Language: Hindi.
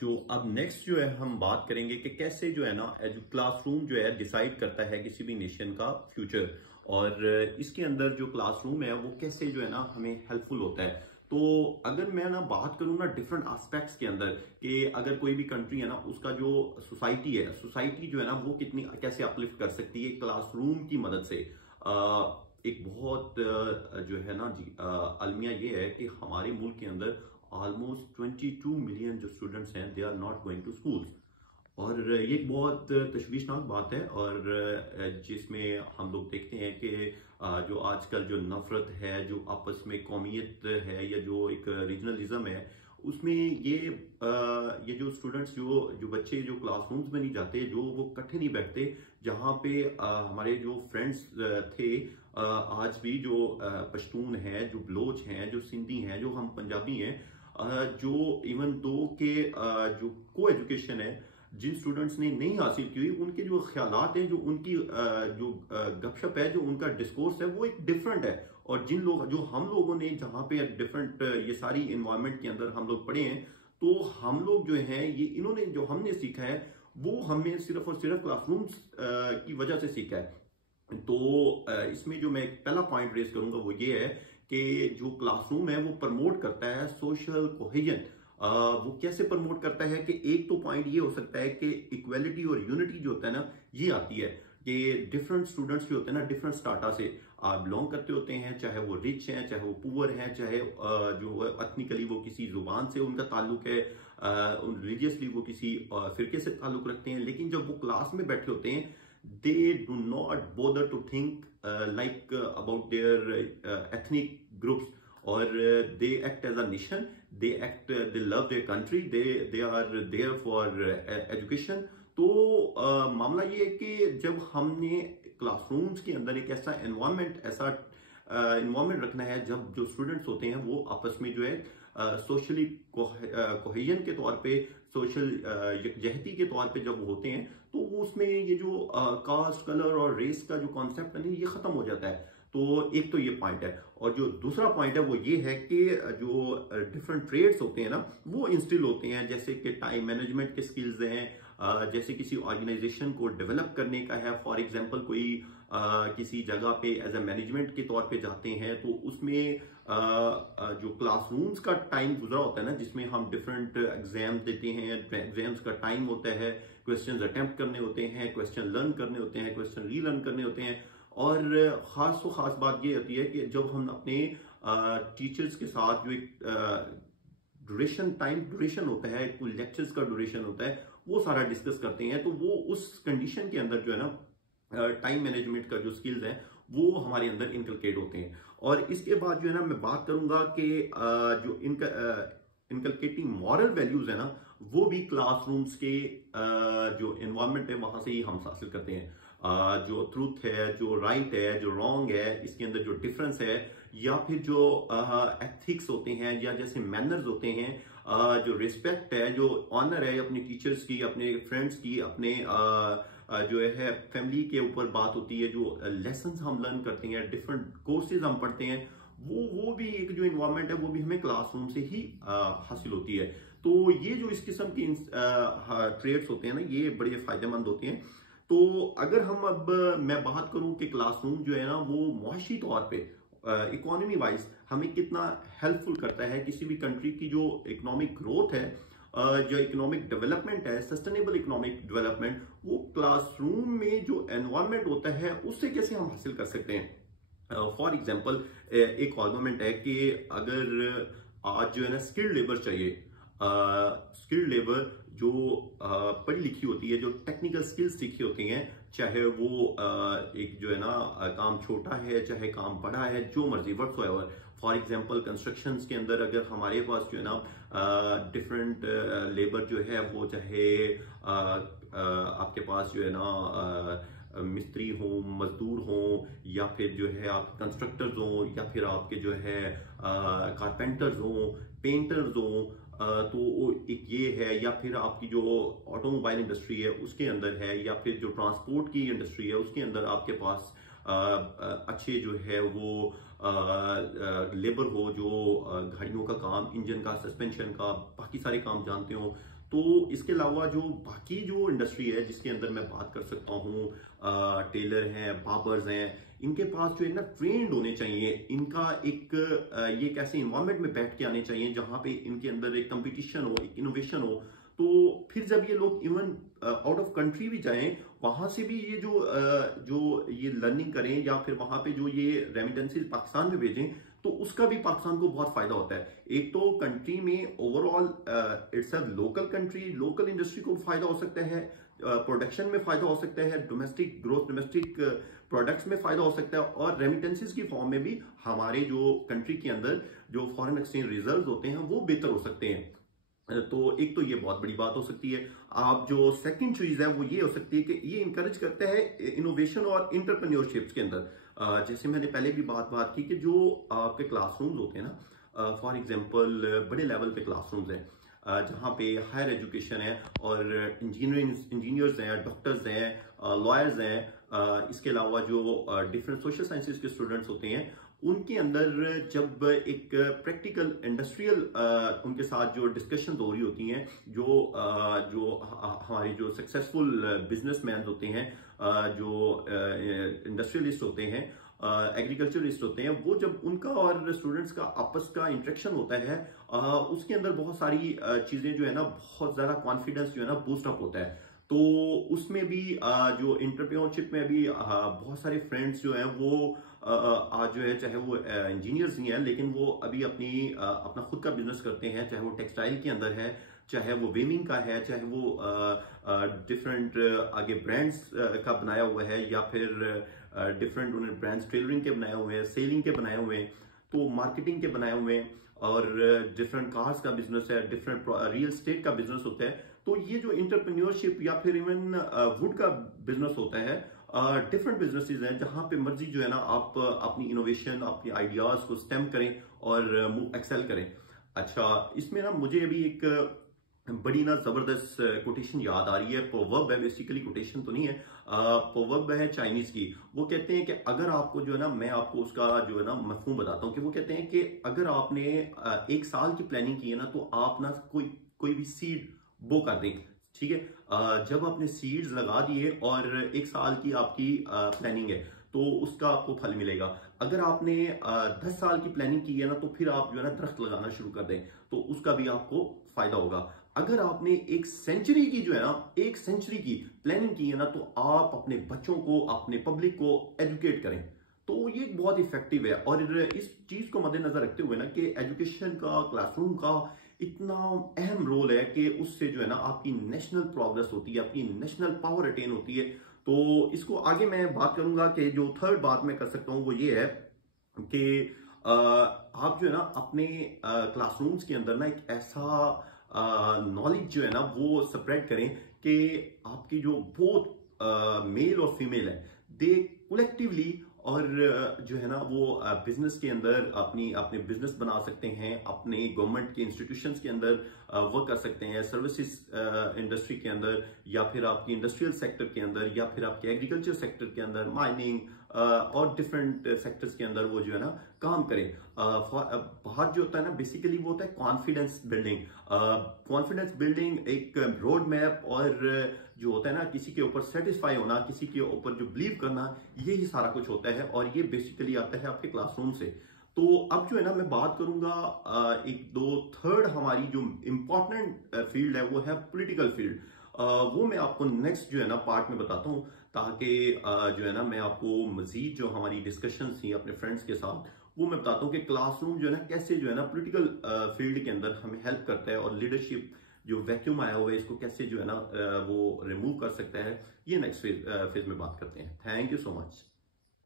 जो अब नेक्स्ट जो है हम बात करेंगे कि कैसे जो है ना जो क्लासरूम जो है डिसाइड करता है किसी भी नेशन का फ्यूचर। और इसके अंदर जो क्लासरूम है वो कैसे जो है ना हमें हेल्पफुल होता है। तो अगर मैं ना बात करूँ ना डिफरेंट एस्पेक्ट्स के अंदर कि अगर कोई भी कंट्री है ना उसका जो सोसाइटी जो है ना वो कितनी कैसे अपलिफ्ट कर सकती है क्लासरूम की मदद से। एक बहुत जो है ना जी अलमिया ये है कि हमारे मुल्क के अंदर ऑलमोस्ट 22 मिलियन जो स्टूडेंट्स हैं they are not going to schools. और ये एक बहुत तशवीशनाक बात है। और जिसमें हम लोग देखते हैं कि जो आजकल जो नफरत है, जो आपस में कौमियत है या जो एक रीजनलिज्म है, उसमें ये जो स्टूडेंट्स जो बच्चे जो क्लासरूम्स में नहीं जाते, जो वो इकट्ठे नहीं बैठते, जहाँ पे हमारे जो फ्रेंड्स थे, आज भी जो पश्तून हैं, जो बलोच हैं, जो सिंधी हैं, जो हम पंजाबी हैं, जो इवन दो के जो को एजुकेशन है, जिन स्टूडेंट्स ने नहीं हासिल की हुई, उनके जो ख्यालात हैं, जो उनकी जो गपशप है, जो उनका डिस्कोर्स है, वो एक डिफरेंट है। और जो हम लोगों ने जहाँ पे डिफरेंट ये सारी इन्वायरमेंट के अंदर हम लोग पढ़े हैं, तो हम लोग जो हैं ये इन्होंने जो हमने सीखा है वो हमने सिर्फ और सिर्फ क्लासरूम्स की वजह से सीखा है। तो इसमें जो मैं पहला पॉइंट रेज करूंगा वो ये है कि जो क्लासरूम है वो प्रमोट करता है सोशल कोहेजन। वो कैसे प्रमोट करता है कि एक तो पॉइंट ये हो सकता है कि इक्वेलिटी और यूनिटी जो होता है ना, ये आती है कि डिफरेंट स्टूडेंट्स जो होते हैं ना, डिफरेंट स्टाटा से बिलोंग करते होते हैं, चाहे वो रिच हैं, चाहे वो पुअर हैं, चाहे जो एथनिकली वो किसी जुबान से उनका ताल्लुक है, रिलीजियसली वो किसी फिरके से ताल्लुक रखते हैं। लेकिन जब वो क्लास में बैठे होते हैं, they do not bother to think like about their ethnic groups, or they act as a nation, they love their country, they are there for education। तो मामला ये है कि जब हमने क्लासरूम्स के अंदर एक ऐसा एनवायरमेंट रखना है, जब जो स्टूडेंट्स होते हैं वो आपस में जो है सोशली कोहेजन के तौर पे, सोशल यकजहती के तौर पे जब होते हैं, तो उसमें ये जो कास्ट, कलर और रेस का जो कॉन्सेप्ट है ये खत्म हो जाता है। तो एक तो ये पॉइंट है। और जो दूसरा पॉइंट है वो ये है कि जो डिफरेंट ट्रेड्स होते हैं ना वो इंस्टिल होते हैं, जैसे कि टाइम मैनेजमेंट के स्किल्स हैं, जैसे किसी ऑर्गेनाइजेशन को डेवलप करने का है। फॉर एग्जांपल कोई किसी जगह पे एज ए मैनेजमेंट के तौर पे जाते हैं, तो उसमें जो क्लासरूम्स का टाइम गुजरा होता है ना, जिसमें हम डिफरेंट एग्जाम देते हैं, एग्जाम्स का टाइम होता है, क्वेश्चंस अटेम्प्ट करने होते हैं, क्वेश्चन लर्न करने होते हैं, क्वेश्चन रीलर्न करने होते हैं। और खास बात ये होती है कि जब हम अपने टीचर्स के साथ जो एक ड्यूरेशन होता है, कोई लेक्चर्स का ड्यूरेशन होता है, वो सारा डिस्कस करते हैं, तो वो उस कंडीशन के अंदर जो है ना टाइम मैनेजमेंट का जो स्किल्स हैं वो हमारे अंदर इनकलकेट होते हैं। और इसके बाद जो है ना मैं बात करूंगा कि जो इनकलकेटिंग मॉरल वैल्यूज है ना, वो भी क्लासरूम्स के जो एनवायरनमेंट है वहां से ही हम हासिल करते हैं। जो ट्रूथ है, जो राइट है, जो रॉन्ग है, इसके अंदर जो डिफरेंस है, या फिर जो एथिक्स होते हैं, या जैसे मैनर्स होते हैं, जो रिस्पेक्ट है, जो ऑनर है अपने टीचर्स की, अपने फ्रेंड्स की, अपने जो है फैमिली के ऊपर बात होती है, जो लेसन्स हम लर्न करते हैं, डिफरेंट कोर्सेज हम पढ़ते हैं, वो भी एक जो इन्वायरमेंट है वो भी हमें क्लासरूम से ही हासिल होती है। तो ये जो इस किस्म की ट्रेड्स होते हैं ना, ये बड़े फायदेमंद होते हैं। तो अगर हम अब मैं बात करूं कि क्लासरूम जो है ना वो मुआशी तौर पे इकोनॉमी वाइज हमें कितना हेल्पफुल करता है, किसी भी कंट्री की जो इकोनॉमिक ग्रोथ है, जो इकोनॉमिक डेवलपमेंट है, सस्टेनेबल इकोनॉमिक डेवलपमेंट, वो क्लासरूम में जो एनवायरनमेंट होता है उससे कैसे हम हासिल कर सकते हैं। फॉर एग्जांपल एक आर्गुमेंट है कि अगर आज जो है ना स्किल्ड लेबर चाहिए, स्किल्ड लेबर जो पढ़ी लिखी होती है, जो टेक्निकल स्किल्स सीखी होती हैं, चाहे वो एक जो है ना काम छोटा है, चाहे काम बड़ा है, जो मर्जी व्हाटसोएवर। फॉर एग्जांपल कंस्ट्रक्शन के अंदर अगर हमारे पास जो है ना डिफरेंट लेबर जो है वो चाहे आपके पास जो है ना मिस्त्री हो, मजदूर हो, या फिर जो है आप कंस्ट्रक्टर्स हो, या फिर आपके जो है कारपेंटर्स हो, पेंटर्स हो, तो एक ये है, या फिर आपकी जो ऑटोमोबाइल इंडस्ट्री है उसके अंदर है, या फिर जो ट्रांसपोर्ट की इंडस्ट्री है उसके अंदर आपके पास अच्छे जो है वो लेबर हो, जो गाड़ियों का काम, इंजन का, सस्पेंशन का, बाकी सारे काम जानते हो। तो इसके अलावा जो बाकी जो इंडस्ट्री है जिसके अंदर मैं बात कर सकता हूँ, टेलर हैं, बार्बर्स हैं, इनके पास जो है ना ट्रेंड होने चाहिए। इनका एक ये कैसे इन्वायरमेंट में बैठ के आने चाहिए जहां पे इनके अंदर एक कंपटीशन हो, एक इनोवेशन हो। तो फिर जब ये लोग इवन आउट ऑफ कंट्री भी जाएं, वहां से भी ये जो ये लर्निंग करें या फिर वहां पे जो ये रेमिटेंसेस पाकिस्तान में भेजें, तो उसका भी पाकिस्तान को बहुत फायदा होता है। एक तो कंट्री में overall it's a local country, local industry को फायदा हो सकता है, प्रोडक्शन में फायदा हो सकता है, डोमेस्टिक ग्रोथ, डोमेस्टिक प्रोडक्ट्स में फायदा हो सकता है, और रेमिटेंसेस की फॉर्म में भी हमारे जो कंट्री के अंदर जो फॉरेन एक्सचेंज रिजर्व्स होते हैं वो बेहतर हो सकते हैं। तो एक तो ये बहुत बड़ी बात हो सकती है। आप जो सेकंड चीज है वो ये हो सकती है कि ये इंकरेज करता है इनोवेशन और इंटरप्रेन्योरशिप के अंदर। जैसे मैंने पहले भी बात की कि जो आपके क्लासरूम्स होते हैं ना, फॉर एग्जांपल बड़े लेवल पे क्लासरूम्स हैं जहाँ पे हायर एजुकेशन है और इंजीनियर्स हैं, डॉक्टर्स हैं, लॉयर्स हैं, इसके अलावा जो डिफरेंट सोशल साइंसेज के स्टूडेंट्स होते हैं, उनके अंदर जब एक प्रैक्टिकल इंडस्ट्रियल उनके साथ जो डिस्कशन हो रही होती हैं, जो हमारी जो सक्सेसफुल बिजनेसमैन होते हैं, जो इंडस्ट्रियलिस्ट होते हैं, एग्रीकल्चरिस्ट होते हैं, वो जब उनका और स्टूडेंट्स का आपस का इंटरेक्शन होता है, उसके अंदर बहुत सारी चीजें जो है ना, बहुत ज्यादा कॉन्फिडेंस जो है ना बूस्ट अप होता है। तो उसमें भी जो इंटरप्रेन्योरशिप में भी बहुत सारे फ्रेंड्स जो हैं वो आज जो है, चाहे वो इंजीनियर्स ही हैं, लेकिन वो अभी अपना खुद का बिजनेस करते हैं, चाहे वो टेक्सटाइल के अंदर है, चाहे वो वेविंग का है, चाहे वो डिफरेंट आगे ब्रांड्स का बनाया हुआ है, या फिर डिफरेंट उन्होंने ब्रांड्स टेलरिंग के बनाए हुए हैं, सेलिंग के बनाए हुए हैं, तो मार्केटिंग के बनाए हुए हैं, और डिफरेंट कार्स का बिजनेस है, डिफरेंट रियल स्टेट का बिजनेस होता है। तो ये जो इंटरप्रेन्योरशिप या फिर इवन वुड का बिजनेस होता है, डिफरेंट बिजनेसेस हैं जहां पे मर्जी जो है ना आप अपनी इनोवेशन, अपनी आइडियाज को स्टेम करें और एक्सेल करें। अच्छा, इसमें ना मुझे अभी एक बड़ी ना जबरदस्त कोटेशन याद आ रही है। प्रोवर्ब है, बेसिकली कोटेशन तो नहीं है, प्रोवर्ब है चाइनीज की। वो कहते हैं कि अगर आपको जो है ना, मैं आपको उसका जो है ना मफहूम बताता हूँ, कि वो कहते हैं कि अगर आपने एक साल की प्लानिंग की है ना, तो आप ना कोई भी सीड बो कर दें, ठीक है। जब आपने सीड्स लगा दिए और एक साल की आपकी प्लानिंग है, तो उसका आपको फल मिलेगा। अगर आपने 10 साल की प्लानिंग की है ना, तो फिर आप जो है ना दरख्त लगाना शुरू कर दें, तो उसका भी आपको फायदा होगा। अगर आपने एक सेंचुरी की जो है ना, एक सेंचुरी की प्लानिंग की है ना, तो आप अपने बच्चों को, अपने पब्लिक को एजुकेट करें। तो ये बहुत इफेक्टिव है। और इस चीज को मद्देनजर रखते हुए ना, कि एजुकेशन का, क्लासरूम का इतना अहम रोल है कि उससे जो है ना आपकी नेशनल प्रोग्रेस होती है, आपकी नेशनल पावर अटेन होती है। तो इसको आगे मैं बात करूंगा कि जो थर्ड बात मैं कर सकता हूं वो ये है कि आप जो है ना अपने क्लासरूम्स के अंदर ना एक ऐसा नॉलेज जो है ना वो स्प्रेड करें कि आपकी जो बोथ मेल और फीमेल है, दे कलेक्टिवली और जो है ना वो बिजनेस के अंदर अपने बिजनेस बना सकते हैं, अपने गवर्नमेंट के इंस्टीट्यूशंस के अंदर वर्क कर सकते हैं, सर्विसेज इंडस्ट्री के अंदर, या फिर आपकी इंडस्ट्रियल सेक्टर के अंदर, या फिर आपके एग्रीकल्चर सेक्टर के अंदर, माइनिंग और डिफरेंट सेक्टर्स के अंदर वो जो है ना काम करें। बाहर जो होता है ना, बेसिकली वो होता है कॉन्फिडेंस बिल्डिंग। कॉन्फिडेंस बिल्डिंग, एक रोड मैप, और जो होता है ना किसी के ऊपर सेटिस्फाई होना, किसी के ऊपर जो बिलीव करना, यही सारा कुछ होता है। और ये बेसिकली आता है आपके क्लासरूम से। तो अब जो है ना मैं बात करूंगा एक दो थर्ड हमारी जो इंपॉर्टेंट फील्ड है वो है पॉलिटिकल फील्ड। वो मैं आपको नेक्स्ट जो है ना पार्ट में बताता हूँ, ताकि जो है ना मैं आपको मजीद जो हमारी डिस्कशन थी अपने फ्रेंड्स के साथ, वो मैं बताता हूँ कि क्लासरूम जो है ना कैसे जो है ना पॉलिटिकल फील्ड के अंदर हमें हेल्प करता है, और लीडरशिप जो वैक्यूम आया हुआ है इसको कैसे जो है ना वो रिमूव कर सकता है। ये नेक्स्ट फेज में बात करते हैं। Thank you so much.